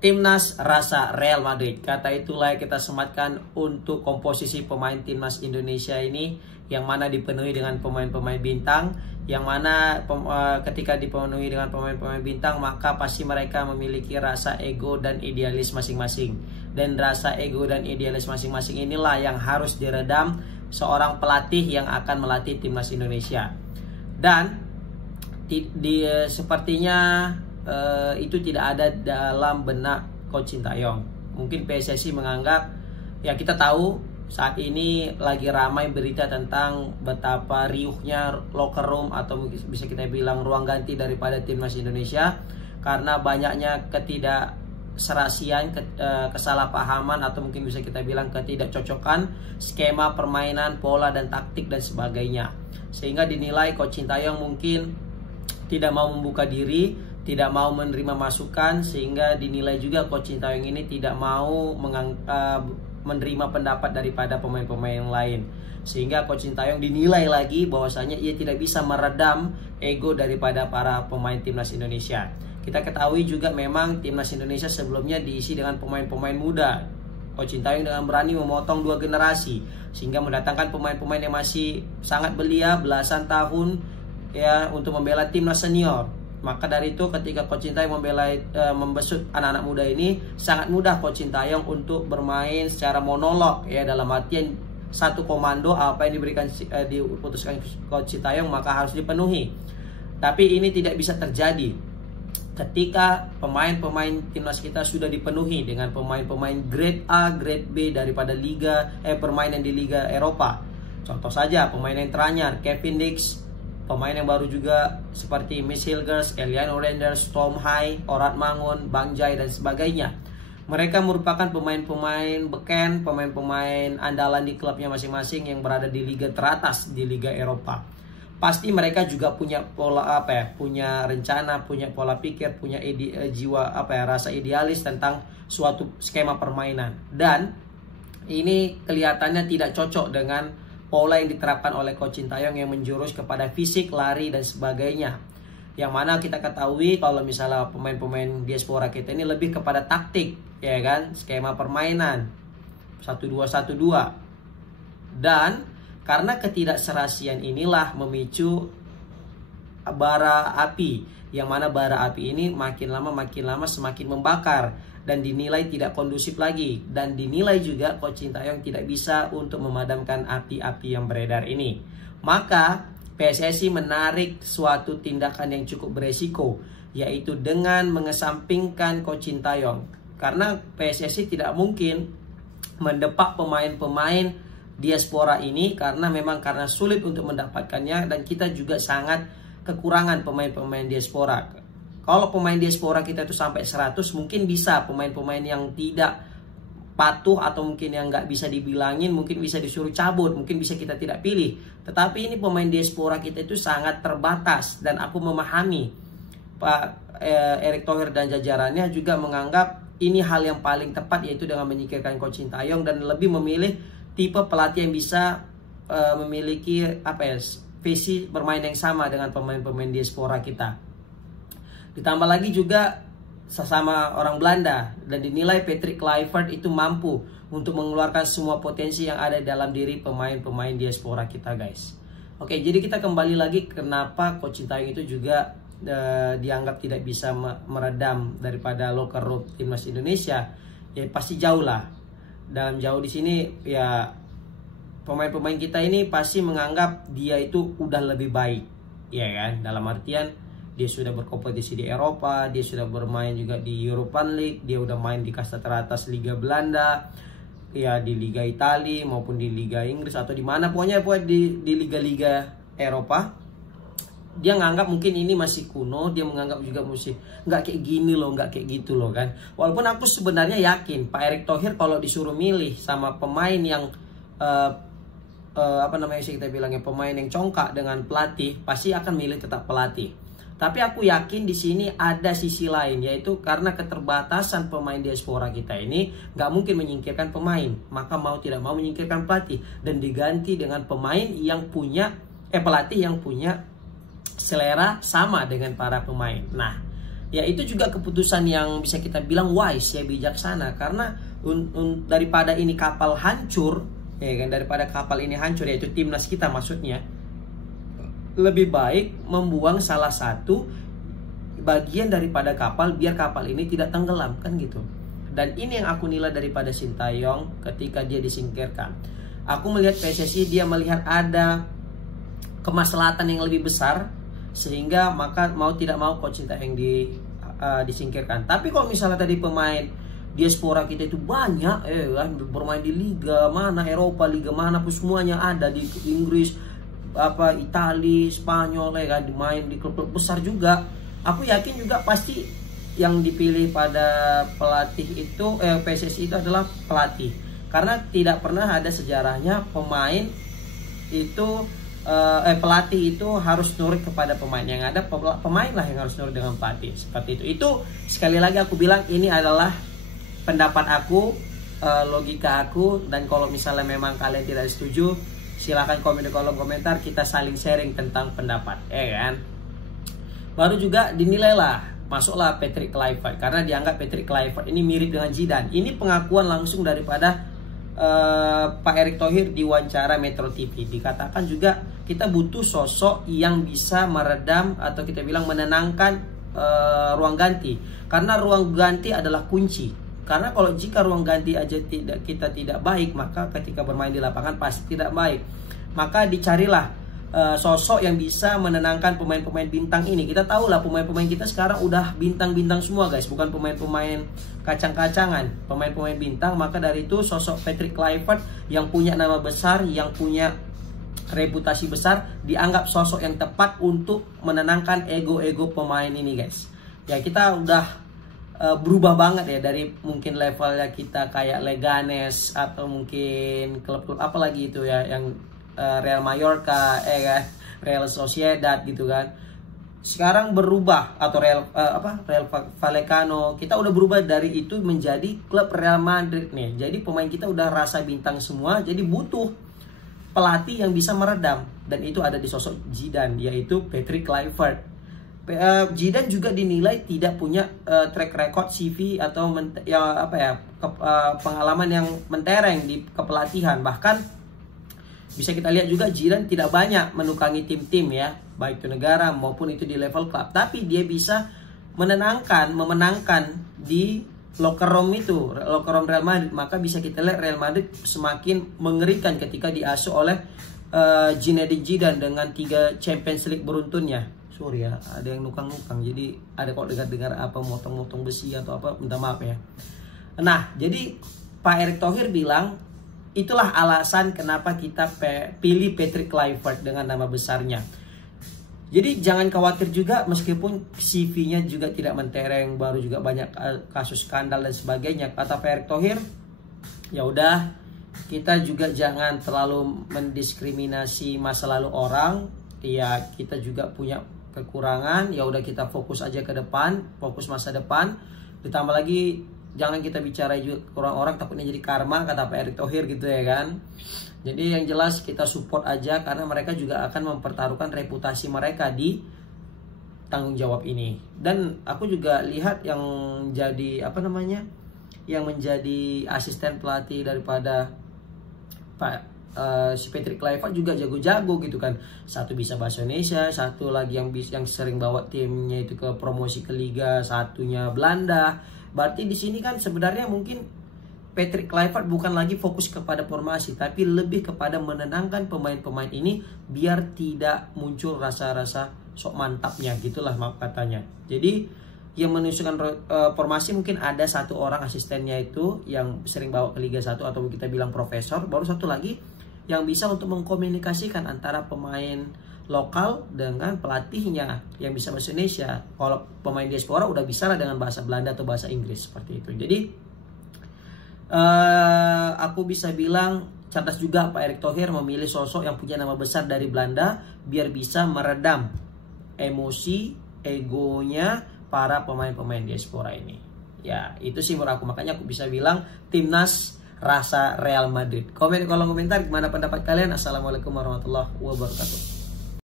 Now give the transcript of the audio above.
Timnas rasa Real Madrid. Kata itulah kita sematkan untuk komposisi pemain Timnas Indonesia ini, yang mana dipenuhi dengan pemain-pemain bintang, yang mana ketika dipenuhi dengan pemain-pemain bintang maka pasti mereka memiliki rasa ego dan idealis masing-masing. Dan rasa ego dan idealis masing-masing inilah yang harus diredam seorang pelatih yang akan melatih Timnas Indonesia. Dan sepertinya itu tidak ada dalam benak Coach Sintayong. Mungkin PSSI menganggap, ya kita tahu saat ini lagi ramai berita tentang betapa riuhnya locker room atau bisa kita bilang ruang ganti daripada Timnas Indonesia, karena banyaknya ketidakserasian, kesalahpahaman atau mungkin bisa kita bilang ketidakcocokan skema permainan, pola dan taktik dan sebagainya. Sehingga dinilai Coach Sintayong mungkin tidak mau membuka diri, tidak mau menerima masukan, sehingga dinilai juga Coach Sintayong ini tidak mau menerima pendapat daripada pemain-pemain yang lain. Sehingga Coach Sintayong dinilai lagi bahwasanya ia tidak bisa meredam ego daripada para pemain Timnas Indonesia. Kita ketahui juga memang Timnas Indonesia sebelumnya diisi dengan pemain-pemain muda. Coach Sintayong dengan berani memotong 2 generasi sehingga mendatangkan pemain-pemain yang masih sangat belia, belasan tahun ya, untuk membela Timnas senior. Maka dari itu ketika Coach Sintayong membesut anak-anak muda ini, sangat mudah Coach Sintayong untuk bermain secara monolog ya, dalam artian satu komando, apa yang diputuskan Coach Sintayong maka harus dipenuhi. Tapi ini tidak bisa terjadi ketika pemain-pemain timnas kita sudah dipenuhi dengan pemain-pemain grade A, grade B daripada permainan di Liga Eropa. Contoh saja pemain yang teranyar Kevin Dix, pemain yang baru juga seperti Miss Hilgers, Eliano Renders, Tom Hai, Orat Mangun, Bang Jai dan sebagainya. Mereka merupakan pemain-pemain beken, pemain-pemain andalan di klubnya masing-masing yang berada di liga teratas di Liga Eropa. Pasti mereka juga punya pola punya rencana, punya pola pikir, punya rasa idealis tentang suatu skema permainan. Dan ini kelihatannya tidak cocok dengan pola yang diterapkan oleh Coach Sintayong yang menjurus kepada fisik, lari dan sebagainya. Yang mana kita ketahui kalau misalnya pemain-pemain diaspora kita ini lebih kepada taktik, ya kan, skema permainan 1-2-1-2. Dan karena ketidakserasian inilah memicu bara api, yang mana bara api ini makin lama semakin membakar dan dinilai tidak kondusif lagi, dan dinilai juga Coach Sintayong tidak bisa untuk memadamkan api-api yang beredar ini. Maka PSSI menarik suatu tindakan yang cukup beresiko, yaitu dengan mengesampingkan Coach Sintayong. Karena PSSI tidak mungkin mendepak pemain-pemain diaspora ini karena sulit untuk mendapatkannya, dan kita juga sangat kekurangan pemain-pemain diaspora. Kalau pemain diaspora kita itu sampai 100, mungkin bisa pemain-pemain yang tidak patuh atau mungkin yang nggak bisa dibilangin, mungkin bisa disuruh cabut, mungkin bisa kita tidak pilih. Tetapi ini pemain diaspora kita itu sangat terbatas, dan aku memahami Pak Erick Thohir dan jajarannya juga menganggap ini hal yang paling tepat, yaitu dengan menyingkirkan Coach Sintayong dan lebih memilih tipe pelatih yang bisa memiliki visi bermain yang sama dengan pemain-pemain diaspora kita. Ditambah lagi juga sesama orang Belanda, dan dinilai Patrick Kluivert itu mampu untuk mengeluarkan semua potensi yang ada dalam diri pemain-pemain diaspora kita, guys. Oke, jadi kita kembali lagi kenapa Coach Sintayong itu juga dianggap tidak bisa meredam daripada locker room Timnas Indonesia. Ya pasti jauh lah. Dalam jauh di sini ya pemain-pemain kita ini pasti menganggap dia itu udah lebih baik, ya kan, dalam artian dia sudah berkompetisi di Eropa, dia sudah bermain juga di European League, dia udah main di kasta teratas Liga Belanda, ya di Liga Italia maupun di Liga Inggris atau di mana pokoknya di liga-liga Eropa. Dia nganggap mungkin ini masih kuno, dia menganggap juga musik nggak kayak gini loh, nggak kayak gitu loh kan. Walaupun aku sebenarnya yakin Pak Erick Thohir kalau disuruh milih sama pemain yang kita bilangnya pemain yang congkak dengan pelatih, pasti akan milih tetap pelatih. Tapi aku yakin di sini ada sisi lain, yaitu karena keterbatasan pemain diaspora kita ini nggak mungkin menyingkirkan pemain, maka mau tidak mau menyingkirkan pelatih dan diganti dengan pemain yang punya pelatih yang punya selera sama dengan para pemain. Nah, Ya itu juga keputusan yang bisa kita bilang wise ya, bijaksana, karena daripada ini kapal hancur, ya kan, daripada kapal ini hancur, yaitu timnas kita maksudnya, lebih baik membuang salah satu bagian daripada kapal biar kapal ini tidak tenggelam, kan gitu. Dan ini yang aku nilai daripada Sintayong ketika dia disingkirkan. Aku melihat PSSI dia melihat ada kemaslahatan yang lebih besar, sehingga maka mau tidak mau Coach Sintayong disingkirkan. Tapi kalau misalnya tadi pemain diaspora kita itu banyak, kan bermain di liga mana, Eropa, liga mana pun semuanya ada, di Inggris, Italia, Spanyol, kan main di klub-klub besar juga. Aku yakin juga pasti yang dipilih pada pelatih itu PSSI itu adalah pelatih, karena tidak pernah ada sejarahnya pemain itu pelatih itu harus nurut kepada pemain. Yang ada pemain lah yang harus nurut dengan pelatih, seperti itu. Itu sekali lagi aku bilang ini adalah pendapat aku, logika aku, dan kalau misalnya memang kalian tidak setuju, silahkan komen di kolom komentar, kita saling sharing tentang pendapat, kan. Baru juga dinilai lah, masuklah Patrick Kluivert, karena dianggap Patrick Kluivert ini mirip dengan Zidane. Ini pengakuan langsung daripada Pak Erick Thohir di wawancara Metro TV. Dikatakan juga kita butuh sosok yang bisa meredam atau kita bilang menenangkan ruang ganti, karena ruang ganti adalah kunci. Karena kalau jika ruang ganti aja kita tidak baik, maka ketika bermain di lapangan pasti tidak baik. Maka dicarilah sosok yang bisa menenangkan pemain-pemain bintang ini. Kita tahu lah pemain-pemain kita sekarang udah bintang-bintang semua guys, bukan pemain-pemain kacang-kacangan, pemain-pemain bintang. Maka dari itu sosok Patrick Kluivert yang punya nama besar, yang punya reputasi besar, dianggap sosok yang tepat untuk menenangkan ego-ego pemain ini guys. Ya kita udah berubah banget ya, dari mungkin levelnya kita kayak Leganes atau mungkin klub-klub apalagi itu ya, yang Real Mallorca, kan, Real Sociedad gitu kan. Sekarang berubah, atau Real Vallecano. Kita udah berubah dari itu menjadi klub Real Madrid nih. Jadi pemain kita udah rasa bintang semua, jadi butuh pelatih yang bisa meredam, dan itu ada di sosok Zidane, yaitu Patrick Kluivert. Zidane juga dinilai tidak punya track record CV atau pengalaman yang mentereng di kepelatihan. Bahkan bisa kita lihat juga Zidane tidak banyak menukangi tim-tim ya, baik itu negara maupun itu di level klub. Tapi dia bisa memenangkan di locker room itu, locker room Real Madrid. Maka bisa kita lihat Real Madrid semakin mengerikan ketika diasuh oleh Zinedine Zidane dengan 3 Champions League beruntunnya. Sorry ya, ada yang nukang-nukang, jadi ada kok dengar apa motong-motong besi atau apa, minta maaf ya. Nah, jadi Pak Erick Thohir bilang itulah alasan kenapa kita pilih Patrick Kluivert dengan nama besarnya. Jadi jangan khawatir juga, meskipun CV-nya juga tidak mentereng, baru juga banyak kasus skandal dan sebagainya. Kata Pak Erick Thohir, ya udah, kita juga jangan terlalu mendiskriminasi masa lalu orang. Ya kita juga punya kekurangan, ya udah kita fokus aja ke depan, fokus masa depan. Ditambah lagi jangan kita bicara juga orang-orang, takutnya jadi karma, kata Pak Erick Thohir gitu ya kan. Jadi yang jelas kita support aja, karena mereka juga akan mempertaruhkan reputasi mereka di tanggung jawab ini. Dan aku juga lihat yang jadi yang menjadi asisten pelatih daripada si Patrick Kluivert juga jago-jago gitu kan. Satu bisa bahasa Indonesia, satu lagi yang sering bawa timnya itu ke promosi ke liga, satunya Belanda. Berarti di sini kan sebenarnya mungkin Patrick Kluivert bukan lagi fokus kepada formasi, tapi lebih kepada menenangkan pemain-pemain ini biar tidak muncul rasa-rasa sok mantapnya gitulah katanya. Jadi yang menunjukkan formasi mungkin ada satu orang asistennya itu yang sering bawa ke Liga 1 atau kita bilang profesor, baru satu lagi yang bisa untuk mengkomunikasikan antara pemain lokal dengan pelatihnya yang bisa bahasa Indonesia. Kalau pemain diaspora udah bisa lah dengan bahasa Belanda atau bahasa Inggris, seperti itu. Jadi aku bisa bilang cerdas juga Pak Erick Thohir memilih sosok yang punya nama besar dari Belanda biar bisa meredam emosi, egonya para pemain-pemain diaspora ini. Ya itu sih menurut aku, makanya aku bisa bilang timnas rasa Real Madrid. Komen di kolom komentar gimana pendapat kalian. Assalamualaikum warahmatullahi wabarakatuh.